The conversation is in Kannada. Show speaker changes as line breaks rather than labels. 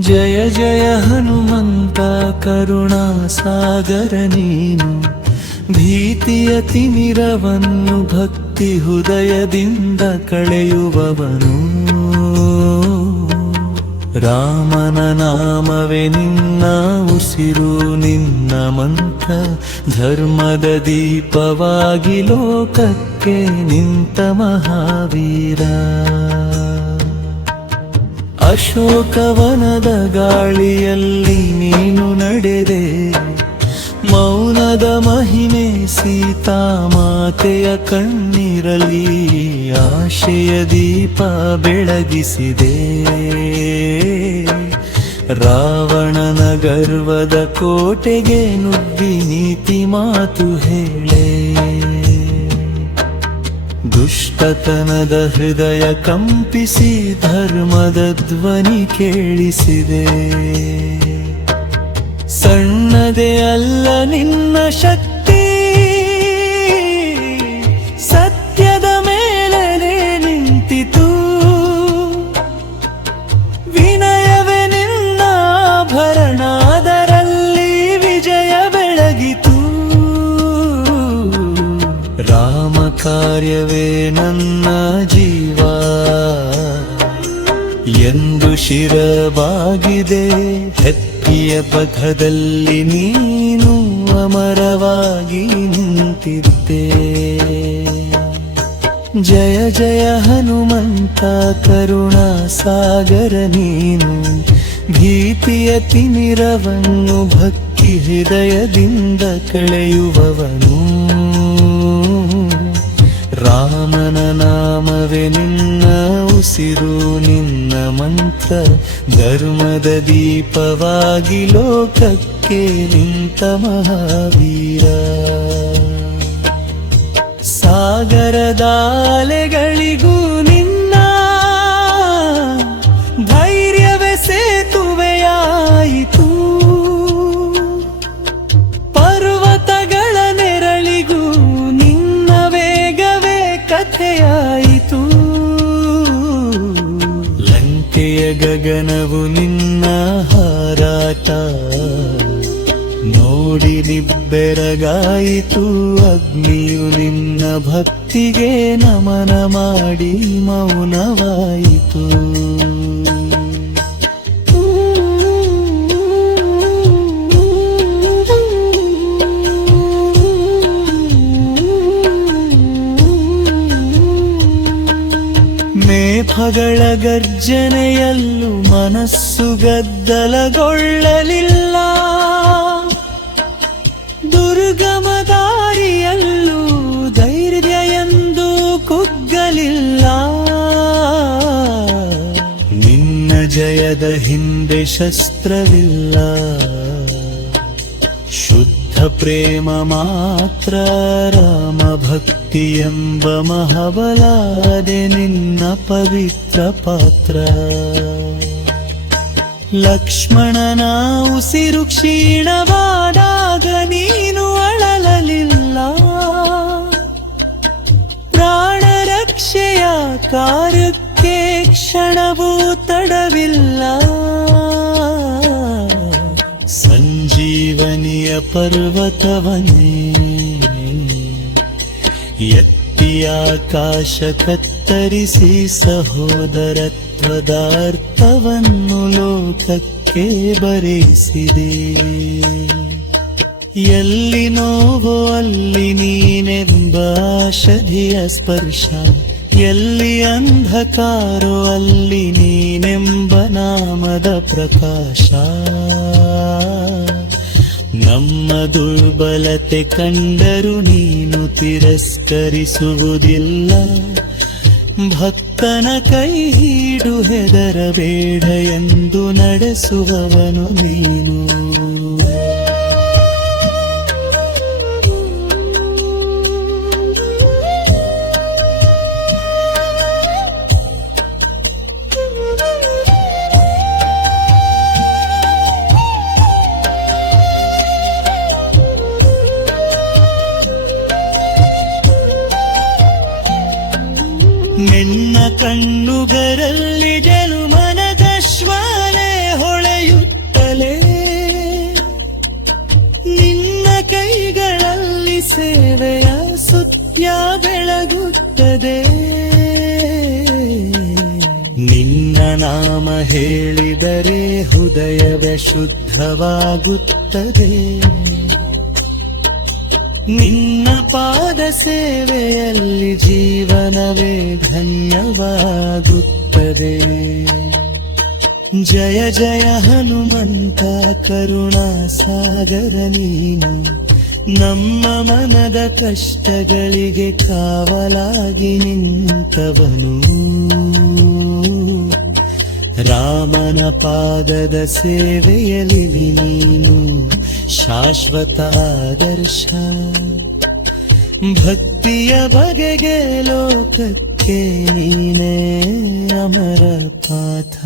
ಜಯ ಜಯ ಹನುಮಂತ ಕರುಣಾ ಸಾಗರ ನೀನು. ಭೀತಿಯ ತಿಮಿರವನ್ನು ಭಕ್ತಿ ಹೃದಯದಿಂದ ಕಳೆಯುವವನು. ರಾಮನ ನಾಮವೇ ನಿನ್ನ ಉಸಿರು, ನಿನ್ನ ಮಂತ್ರ. ಧರ್ಮದ ದೀಪವಾಗಿ ಲೋಕಕ್ಕೆ ನಿಂತ ಮಹಾವೀರ. ಅಶೋಕವನದ ಗಾಳಿಯಲ್ಲಿ ನೀನು ನಡೆದೆ. ಮೌನದ ಮಹಿಮೆ ಸೀತಾ ಮಾತೆಯ ಕಣ್ಣಿರಲಿ ಆಶೆಯ ದೀಪ ಬೆಳಗಿಸಿದೆ. ರಾವಣನ ಗರ್ವದ ಕೋಟೆಗೆ ನುಗ್ಗಿ ನೀತಿ ಮಾತು ಹೇಳೆ. ದುಷ್ಟತನದ ಹೃದಯ ಕಂಪಿಸಿ ಧರ್ಮದ ಧ್ವನಿ ಕೇಳಿಸಿದೆ. ಸಣ್ಣದೇ ಅಲ್ಲ ನಿನ್ನ ಶಕ್ತಿ. ಕಾರ್ಯವೇ ನನ್ನ ಜೀವ. ಎಂದು ಶಿರವಾಗಿದೆ ಹೆತ್ತಿಯ ಪಥದಲ್ಲಿ ನೀನು ಅಮರವಾಗಿ ನಿಂತಿದ್ದೆ. ಜಯ ಜಯ ಹನುಮಂತ ಕರುಣಾ ಸಾಗರ ನೀನು, ಭೀತಿಯ ತಿಮಿರವನ್ನು ಭಕ್ತಿ ಹೃದಯದಿಂದ ಕಳೆಯುವವನು. ರಾಮನ ನಾಮವೇ ನಿನ್ನ ಉಸಿರು ನಿನ್ನ ಮಂತ್ರ. ಧರ್ಮದ ದೀಪವಾಗಿ ಲೋಕಕ್ಕೆ ನಿಂತ ಮಹಾವೀರ. ಸಾಗರದಾಲೆಗಳಿಗೂ ಗಗನವು ನಿನ್ನ ಹಾರಾಟ. ನೋಡಿ ನಿಬ್ಬೆರಗಾಯಿತು ಅಗ್ನಿಯು ನಿನ್ನ ಭಕ್ತಿಗೆ ನಮನ ಮಾಡಿ ಮೌನವಾಯಿತು. ಮೇಘಗಳ ಗರ್ಜನೆಯಲ್ಲೂ ಮನಸ್ಸು ಗದ್ದಲಗೊಳ್ಳಲಿಲ್ಲ. ದುರ್ಗಮ ದಾರಿಯಲ್ಲೂ ಧೈರ್ಯ ಎಂದು ಕುಗ್ಗಲಿಲ್ಲ. ನಿನ್ನ ಜಯದ ಹಿಂದೆ ಶಸ್ತ್ರವಿಲ್ಲ. ಪ್ರೇಮ ಮಾತ್ರ ರಾಮ ಭಕ್ತಿ ಎಂಬ ಮಹಬಲಾದೆ ನಿನ್ನ ಪವಿತ್ರ ಪಾತ್ರ. ಲಕ್ಷ್ಮಣನ ಉಸಿರು ಕ್ಷೀಣವಾದಾಗ ನೀನು ಅಳಲಲಿಲ್ಲ. ಪ್ರಾಣ ರಕ್ಷೆಯ ಕಾರ್ಯಕ್ಕೆ ಕ್ಷಣವೂ ತಡವಿಲ್ಲ. ಸಂಜೀವನಿಯ ಪರ್ವತವನೇ. ಎತ್ತಿ ಆಕಾಶ ಕತ್ತರಿಸಿ ಸಹೋದರತ್ವದಾರ್ಥವನ್ನು ಲೋಕಕ್ಕೆ ಬರೆಸಿದೆ. ಎಲ್ಲಿ ನೋವೋ ಅಲ್ಲಿ ನೀನೆಂಬ ಔಷಧಿಯ ಸ್ಪರ್ಶ. ಎಲ್ಲಿ ಅಂಧಕಾರೋ ಅಲ್ಲಿ ನೀನೆಂಬ ನಾಮದ ಪ್ರಕಾಶ. ನಮ್ಮ ದುರ್ಬಲತೆ ಕಂಡರು ನೀನು ತಿರಸ್ಕರಿಸುವುದಿಲ್ಲ. ಭಕ್ತನ ಕೈ ಹಿಡು ಹೆದರಬೇಡ ಎಂದು ನಡೆಸುವವನು ನೀನು. ನಿನ್ನ ಕಣ್ಣುಗರಲ್ಲಿ ಜನುಮನದ ಶ್ವಾನೆ ಹೊಳೆಯುತ್ತಲೇ. ನಿನ್ನ ಕೈಗಳಲ್ಲಿ ಸೇವೆಯ ಸುತ್ಯ ಬೆಳಗುತ್ತದೆ. ನಿನ್ನ ನಾಮ ಹೇಳಿದರೆ ಹೃದಯವೇ ಶುದ್ಧವಾಗುತ್ತದೆ. ನಿನ್ನ ಪಾದ ಸೇವೆಯಲ್ಲಿ ಜೀವನವೇ ಧನ್ಯವಾಗುತ್ತದೆ. ಜಯ ಜಯ ಹನುಮಂತ ಕರುಣಾ ಸಾಗರ ನೀನು. ನಮ್ಮ ಮನದ ಕಷ್ಟಗಳಿಗೆ ಕಾವಲಾಗಿ ನಿಂತವನು. ರಾಮನ ಪಾದದ ಸೇವೆಯಲ್ಲಿ ನೀನು. ಶಾಶ್ವತ ಆದರ್ಶ ಭಕ್ತಿಯ ಬಗೆಗೆ ಲೋಕಕ್ಕೆ ನೀನೇ ಅಮರ ಪಾಥ